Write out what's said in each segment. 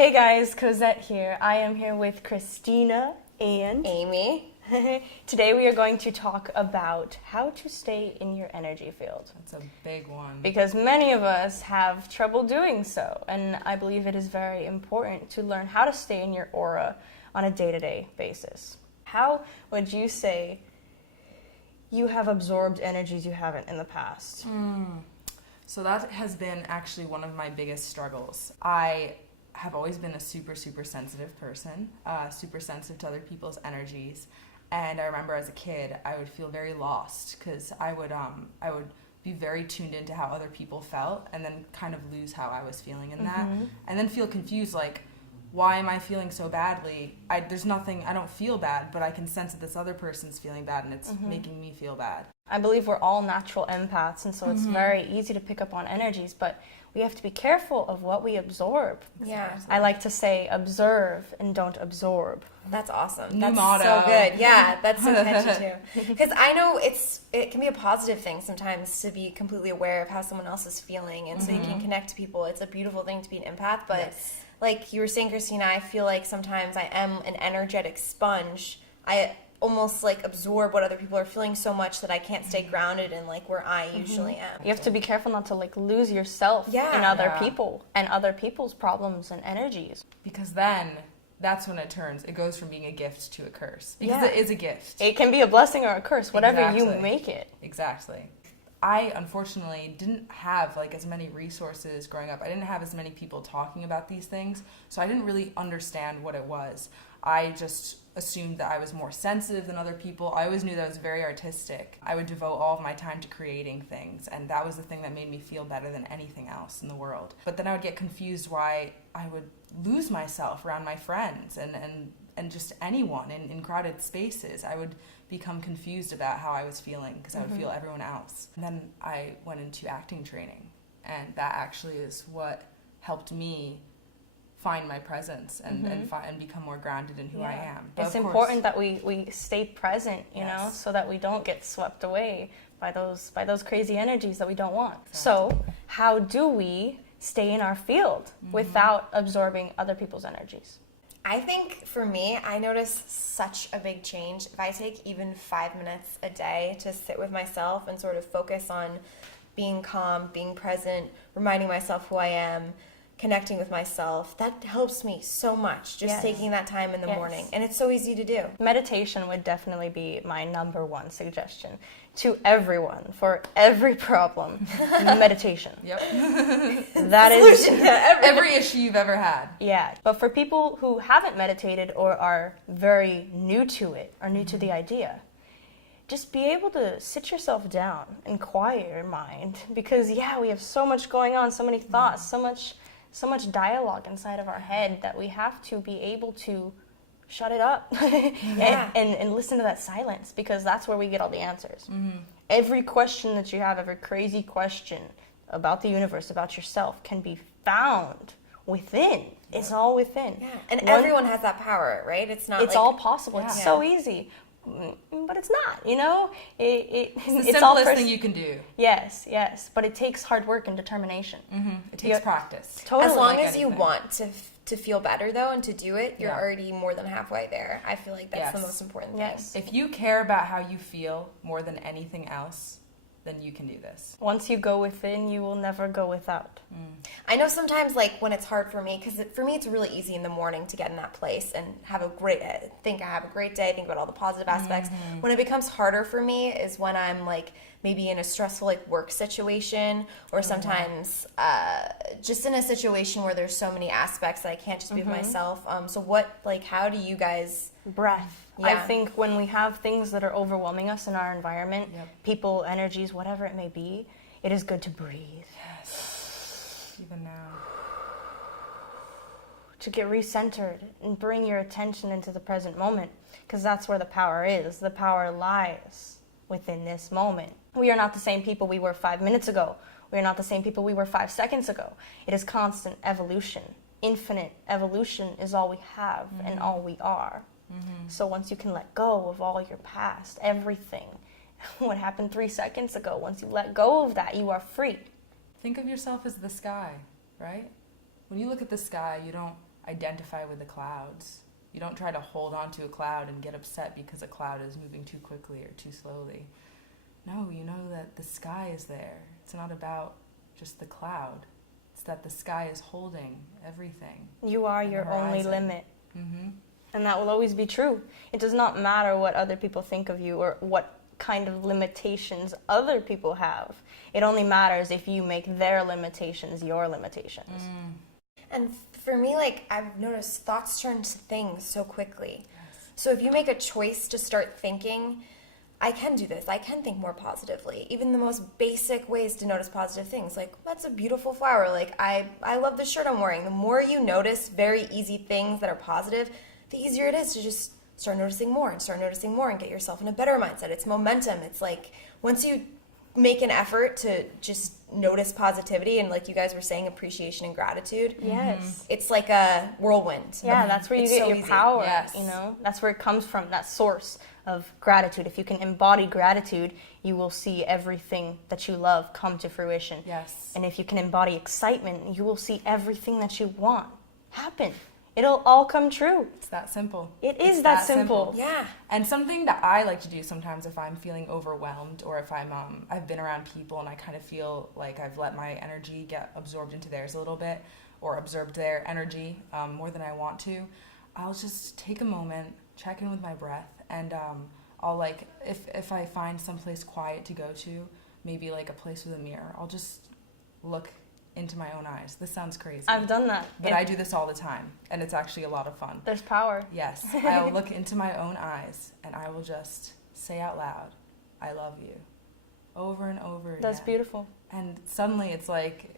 Hey guys, Cosette here. I am here with Christina and Amy. Today we are going to talk about how to stay in your energy field. That's a big one. Because many of us have trouble doing so, and I believe it is very important to learn how to stay in your aura on a day-to-day basis. How would you say you have absorbed energies you haven't in the past? So that has been actually one of my biggest struggles. I have always been a super sensitive person, super sensitive to other people's energies. And I remember as a kid, I would feel very lost because I would be very tuned into how other people felt and then kind of lose how I was feeling in that. And then feel confused, like, why am I feeling so badly? There's nothing, I don't feel bad, but I can sense that this other person's feeling bad and it's making me feel bad. I believe we're all natural empaths, and so it's very easy to pick up on energies, but we have to be careful of what we absorb. Yeah. I like to say observe and don't absorb. That's awesome. New That's motto. so good. Yeah, that's so catchy too. Because I know it can be a positive thing sometimes to be completely aware of how someone else is feeling, and so you can connect to people. It's a beautiful thing to be an empath, but like you were saying, Christina, I feel like sometimes I am an energetic sponge. I almost like absorb what other people are feeling so much that I can't stay grounded in like where I usually am. You have to be careful not to like lose yourself in other people and other people's problems and energies. Because then that's when it goes from being a gift to a curse. Because it is a gift. It can be a blessing or a curse, whatever you make it. Exactly. I unfortunately didn't have like as many resources growing up. I didn't have as many people talking about these things, so I didn't really understand what it was. I just assumed that I was more sensitive than other people. I always knew that I was very artistic. I would devote all of my time to creating things, and that was the thing that made me feel better than anything else in the world. But then I would get confused why I would lose myself around my friends and just anyone in crowded spaces. I would become confused about how I was feeling because I would feel everyone else. And then I went into acting training, and that actually is what helped me find my presence and become more grounded in who I am. But it's important that we stay present, you know, so that we don't get swept away by those crazy energies that we don't want. Exactly. So how do we stay in our field without absorbing other people's energies? I think for me, I notice such a big change if I take even 5 minutes a day to sit with myself and sort of focus on being calm, being present, reminding myself who I am, connecting with myself. That helps me so much, just taking that time in the morning. And it's so easy to do. Meditation would definitely be my number one suggestion to everyone for every problem. Meditation. Yep. That is every issue you've ever had. Yeah. But for people who haven't meditated or are very new to it or new to the idea, just be able to sit yourself down and quiet your mind, because we have so much going on, so many thoughts, so much dialogue inside of our head that we have to be able to shut it up and listen to that silence, because that's where we get all the answers. Every question that you have, every crazy question about the universe, about yourself, can be found within. It's all within. Yeah. And everyone has that power, right? It's all possible. It's so easy. But it's not, you know? It's the simplest thing you can do. Yes, but it takes hard work and determination. It takes practice. Totally. As long as you want to feel better, though, and to do it, you're already more than halfway there. I feel like that's the most important thing. If you care about how you feel more than anything else, then you can do this. Once you go within, you will never go without. I know sometimes, like, when it's hard for me, because for me it's really easy in the morning to get in that place and have a great day, think about all the positive aspects. When it becomes harder for me is when I'm, like, maybe in a stressful, like, work situation, or sometimes just in a situation where there's so many aspects that I can't just be with myself. So how do you guys... Breath. I think when we have things that are overwhelming us in our environment, people, energies, whatever it may be, it is good to breathe. Yes. Even now. To get recentered and bring your attention into the present moment, because that's where the power is. The power lies within this moment. We are not the same people we were 5 minutes ago. We are not the same people we were 5 seconds ago. It is constant evolution. Infinite evolution is all we have and all we are. So once you can let go of all your past, everything, what happened 3 seconds ago, once you let go of that, you are free. Think of yourself as the sky, right? When you look at the sky, you don't identify with the clouds. You don't try to hold on to a cloud and get upset because a cloud is moving too quickly or too slowly. No, you know that the sky is there. It's not about just the cloud. It's that the sky is holding everything. You are And your the only horizon. limit. Mm-hmm. And that will always be true. It does not matter what other people think of you or what kind of limitations other people have. It only matters if you make their limitations your limitations. And for me, like, I've noticed thoughts turn to things so quickly. So if you make a choice to start thinking, I can do this, I can think more positively. Even the most basic ways to notice positive things, like, that's a beautiful flower, like, I love the shirt I'm wearing. The more you notice very easy things that are positive, the easier it is to just start noticing more and get yourself in a better mindset. It's momentum. It's like, once you make an effort to just notice positivity and, like you guys were saying, appreciation and gratitude. Yes. It's like a whirlwind. Yeah, that's where you It's get so your easy. power, Yes. you know? That's where it comes from, that source of gratitude. If you can embody gratitude, you will see everything that you love come to fruition. Yes. And if you can embody excitement, you will see everything that you want happen. It'll all come true. It's that simple. It is It's that simple. Yeah. And something that I like to do sometimes if I'm feeling overwhelmed or if I've been around people and I kind of feel like I've let my energy get absorbed into theirs a little bit or absorbed their energy more than I want to, I'll just take a moment, check in with my breath, and I'll, like, if I find someplace quiet to go to, maybe like a place with a mirror, I'll just look into my own eyes. This sounds crazy. I've done that. But I do this all the time, and it's actually a lot of fun. There's power. Yes, I'll look into my own eyes, and I will just say out loud, I love you, over and over again. That's beautiful. And suddenly it's like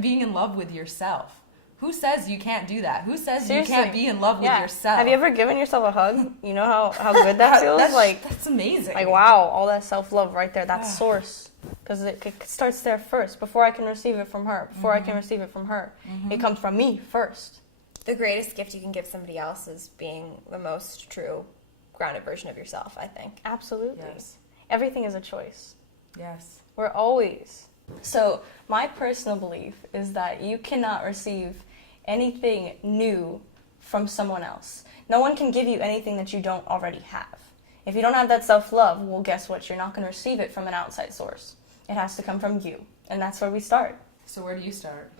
being in love with yourself. Who says you can't do that? Who says Seriously. you can't be in love with yourself? Have you ever given yourself a hug? You know how good that feels? That's amazing. Like, wow, all that self-love right there, that source. Because it starts there first, before I can receive it from her, before I can receive it from her. It comes from me first. The greatest gift you can give somebody else is being the most true, grounded version of yourself, I think. Absolutely. Yes. Everything is a choice. Yes. We're always. So my personal belief is that you cannot receive anything new from someone else. No one can give you anything that you don't already have. If you don't have that self-love, well, guess what? You're not going to receive it from an outside source. It has to come from you. And that's where we start. So where do you start?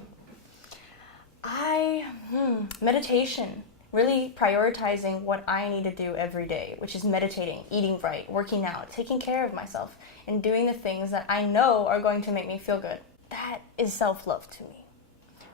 Meditation. Really prioritizing what I need to do every day, which is meditating, eating right, working out, taking care of myself, and doing the things that I know are going to make me feel good. That is self-love to me.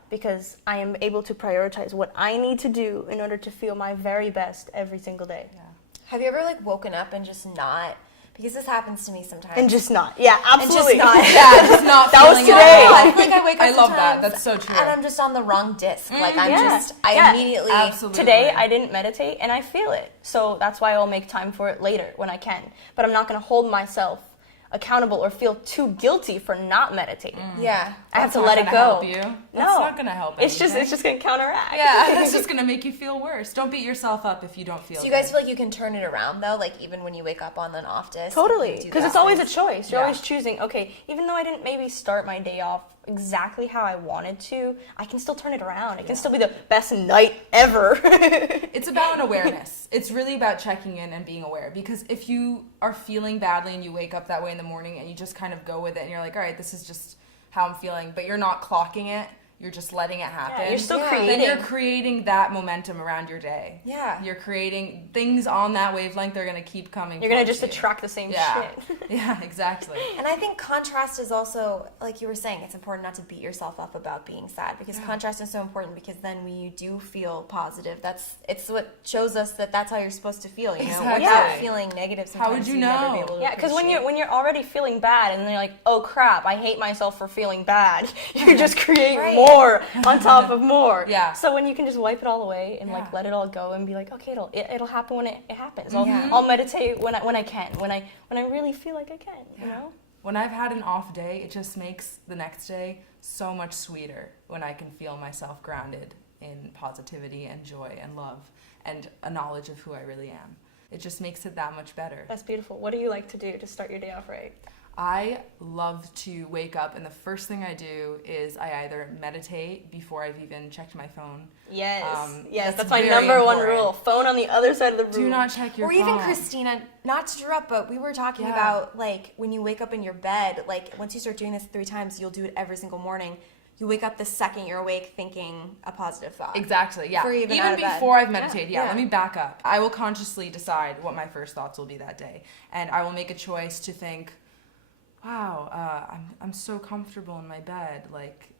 Because I am able to prioritize what I need to do in order to feel my very best every single day. Yeah. Have you ever, like, woken up and just not, because this happens to me sometimes. And just not. Yeah, absolutely. And just not. Yeah, just not That was feeling it today. at all. I feel like I wake up I love that. sometimes That's so true. And I'm just on the wrong disc. Like, I'm Yeah. I immediately... Absolutely. Today, I didn't meditate, and I feel it. So that's why I'll make time for it later when I can. But I'm not going to hold myself accountable or feel too guilty for not meditating. Yeah. I have That's to not let it gonna go. help you. That's No. not gonna help It's anything. just going to counteract. Yeah, that's just gonna make you feel worse. Don't beat yourself up if you don't feel So you good. guys feel like you can turn it around, though? Like, even when you wake up on an off disc? Totally, you do because that? it's always a choice. You're Yeah. always choosing, okay, even though I didn't maybe start my day off exactly how I wanted to, I can still turn it around. It can still be the best night ever. It's about an awareness. It's really about checking in and being aware. Because if you are feeling badly and you wake up that way in the morning and you just kind of go with it and you're like, all right, this is just how I'm feeling, but you're not clocking it, you're just letting it happen. Yeah, you're still Yeah. creating. Then you're creating that momentum around your day. Yeah. You're creating things on that wavelength. They're going to keep coming. You're going to towards just you. attract the same Yeah. shit. Yeah, exactly. And I think contrast is also, like you were saying, it's important not to beat yourself up about being sad, because contrast is so important, because then when you do feel positive, it's what shows us that that's how you're supposed to feel, you know? Exactly. Without Yeah. feeling negative How sometimes would you you'd never be know? able to Yeah, because when appreciate. you're already feeling bad and then you're like, oh crap, I hate myself for feeling bad, you just create Right. more on top of more. Yeah. So when you can just wipe it all away and Yeah. like let it all go and be like, okay, it'll happen when it happens. Yeah. I'll meditate when I can, when I really feel like I can. You know. When I've had an off day, it just makes the next day so much sweeter when I can feel myself grounded in positivity and joy and love and a knowledge of who I really am. It just makes it that much better. That's beautiful. What do you like to do to start your day off right? I love to wake up, and the first thing I do is I either meditate before I've even checked my phone. Yes, That's that's my very number one important. rule. Phone on the other side of the room. Do not check your Or phone. even Christina, not to interrupt, but we were talking about like when you wake up in your bed, like once you start doing this 3 times, you'll do it every single morning. You wake up the second you're awake thinking a positive thought. Exactly, yeah. Before you even out of bed. before I've meditated, Yeah. let me back up. I will consciously decide what my first thoughts will be that day. And I will make a choice to think, wow, I'm so comfortable in my bed. Like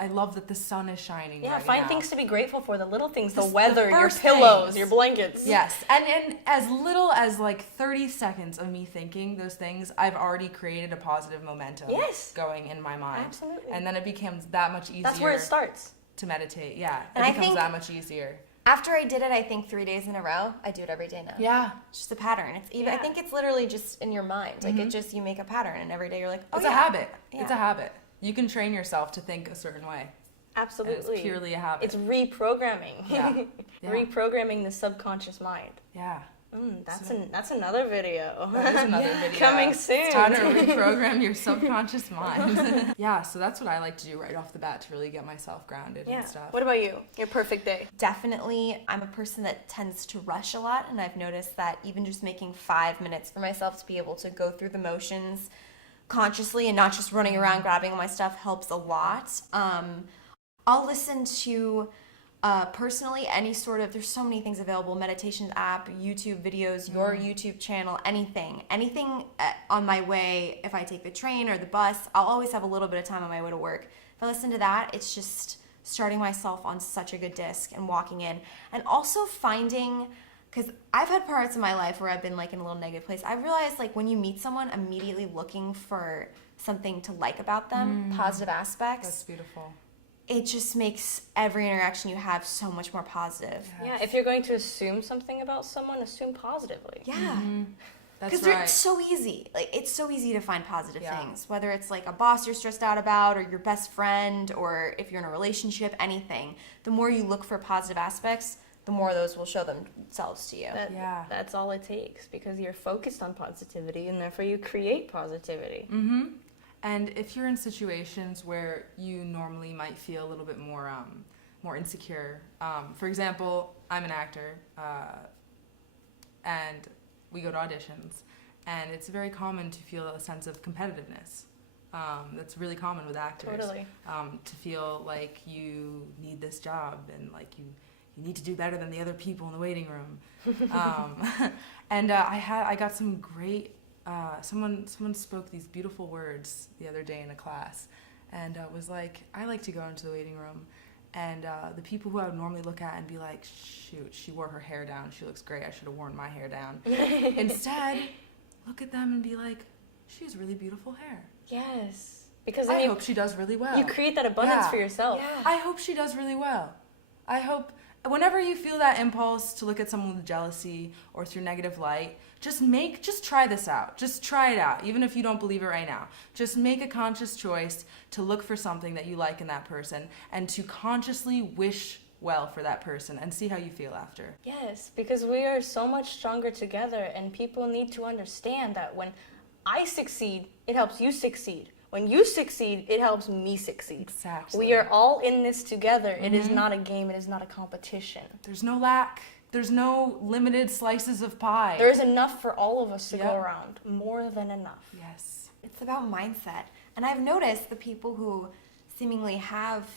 I love that the sun is shining right find now. things to be grateful for. The little things, the Just the weather, your first pillows, things. your blankets. Yes, and as little as like 30 seconds of me thinking those things, I've already created a positive momentum going in my mind. Absolutely. And then it becomes that much easier. That's where it starts. To meditate, yeah. And it I becomes think- that much easier. After I did it, I think 3 days in a row, I do it every day now. Yeah. It's just a pattern. It's even. I Yeah. think it's literally just in your mind. Like it just, you make a pattern, and every day you're like, oh, It's yeah. a habit. Yeah. It's a habit. You can train yourself to think a certain way. And Absolutely. it's purely a habit. It's reprogramming. Yeah. Yeah. Reprogramming the subconscious mind. Yeah. That's another video. That is another video. Coming soon. It's time to reprogram your subconscious mind. Yeah, so that's what I like to do right off the bat to really get myself grounded and stuff. What about you? Your perfect day? Definitely, I'm a person that tends to rush a lot, and I've noticed that even just making 5 minutes for myself to be able to go through the motions consciously and not just running around grabbing all my stuff helps a lot. I'll listen to personally any sort of, there's so many things available, meditation app, YouTube videos, your YouTube channel, anything on my way. If I take the train or the bus, I'll always have a little bit of time on my way to work. If I listen to that, it's just starting myself on such a good disc and walking in. And also finding, because I've had parts of my life where I've been like in a little negative place. I realized like when you meet someone, immediately looking for something to like about them, positive aspects. That's beautiful. It just makes every interaction you have so much more positive. Yeah, if you're going to assume something about someone, assume positively. Yeah. That's Because right. it's so easy. Like it's so easy to find positive Yeah. things. Whether it's like a boss you're stressed out about, or your best friend, or if you're in a relationship, anything. The more you look for positive aspects, the more those will show themselves to you. That's all it takes, because you're focused on positivity, and therefore you create positivity. And if you're in situations where you normally might feel a little bit more insecure, for example, I'm an actor, and we go to auditions, and it's very common to feel a sense of competitiveness. That's really common with actors. Totally. To feel like you need this job and like you need to do better than the other people in the waiting room. And I got some great. Someone spoke these beautiful words the other day in a class, and was like, I like to go into the waiting room, and the people who I would normally look at and be like, shoot, she wore her hair down, she looks great, I should have worn my hair down. Instead, look at them and be like, she has really beautiful hair. Yes. Because I hope she does really well. You create that abundance for yourself. Yeah. I hope she does really well. I hope whenever you feel that impulse to look at someone with jealousy or through negative light, just try this out. Just try it out, even if you don't believe it right now. Just make a conscious choice to look for something that you like in that person and to consciously wish well for that person and see how you feel after. Yes, because we are so much stronger together, and people need to understand that when I succeed, it helps you succeed. When you succeed, it helps me succeed. Exactly. We are all in this together. It is not a game. It is not a competition. There's no lack. There's no limited slices of pie. There is enough for all of us to go around. More than enough. Yes. It's about mindset. And I've noticed the people who seemingly have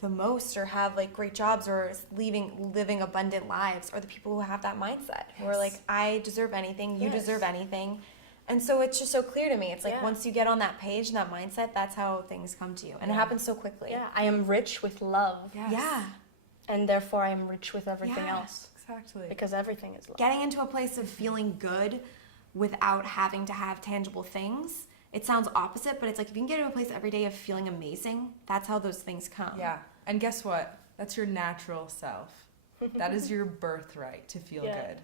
the most or have like great jobs or living abundant lives are the people who have that mindset. Who are like, I deserve anything, you deserve anything. And so it's just so clear to me. It's like once you get on that page and that mindset, that's how things come to you. And it happens so quickly. Yeah, I am rich with love. Yes. Yeah. And therefore I am rich with everything else. Exactly. Because everything is love. Getting into a place of feeling good without having to have tangible things. It sounds opposite, but it's like if you can get into a place every day of feeling amazing, that's how those things come. Yeah. And guess what? That's your natural self. That is your birthright to feel good.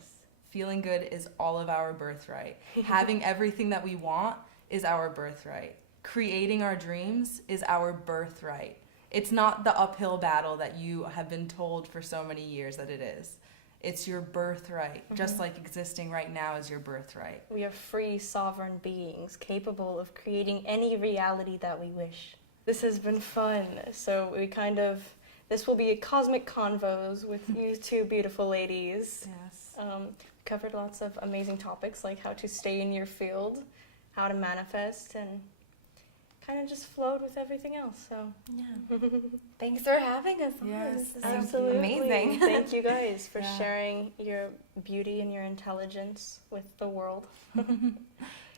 Feeling good is all of our birthright. Having everything that we want is our birthright. Creating our dreams is our birthright. It's not the uphill battle that you have been told for so many years that it is. It's your birthright, just like existing right now is your birthright. We are free, sovereign beings capable of creating any reality that we wish. This has been fun. So this will be a cosmic convos with you two beautiful ladies. Yes. We covered lots of amazing topics like how to stay in your field, how to manifest, and kind of just flowed with everything else. So Yeah. Thanks for having us on. Yes, This is absolutely amazing. Thank you guys for Yeah. sharing your beauty and your intelligence with the world.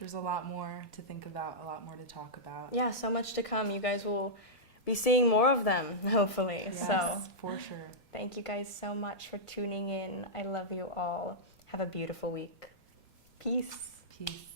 There's a lot more to think about, a lot more to talk about. Yeah, so much to come. You guys will be seeing more of them, hopefully. Yes, So for sure. thank you guys so much for tuning in. I love you all. Have a beautiful week. Peace. Peace.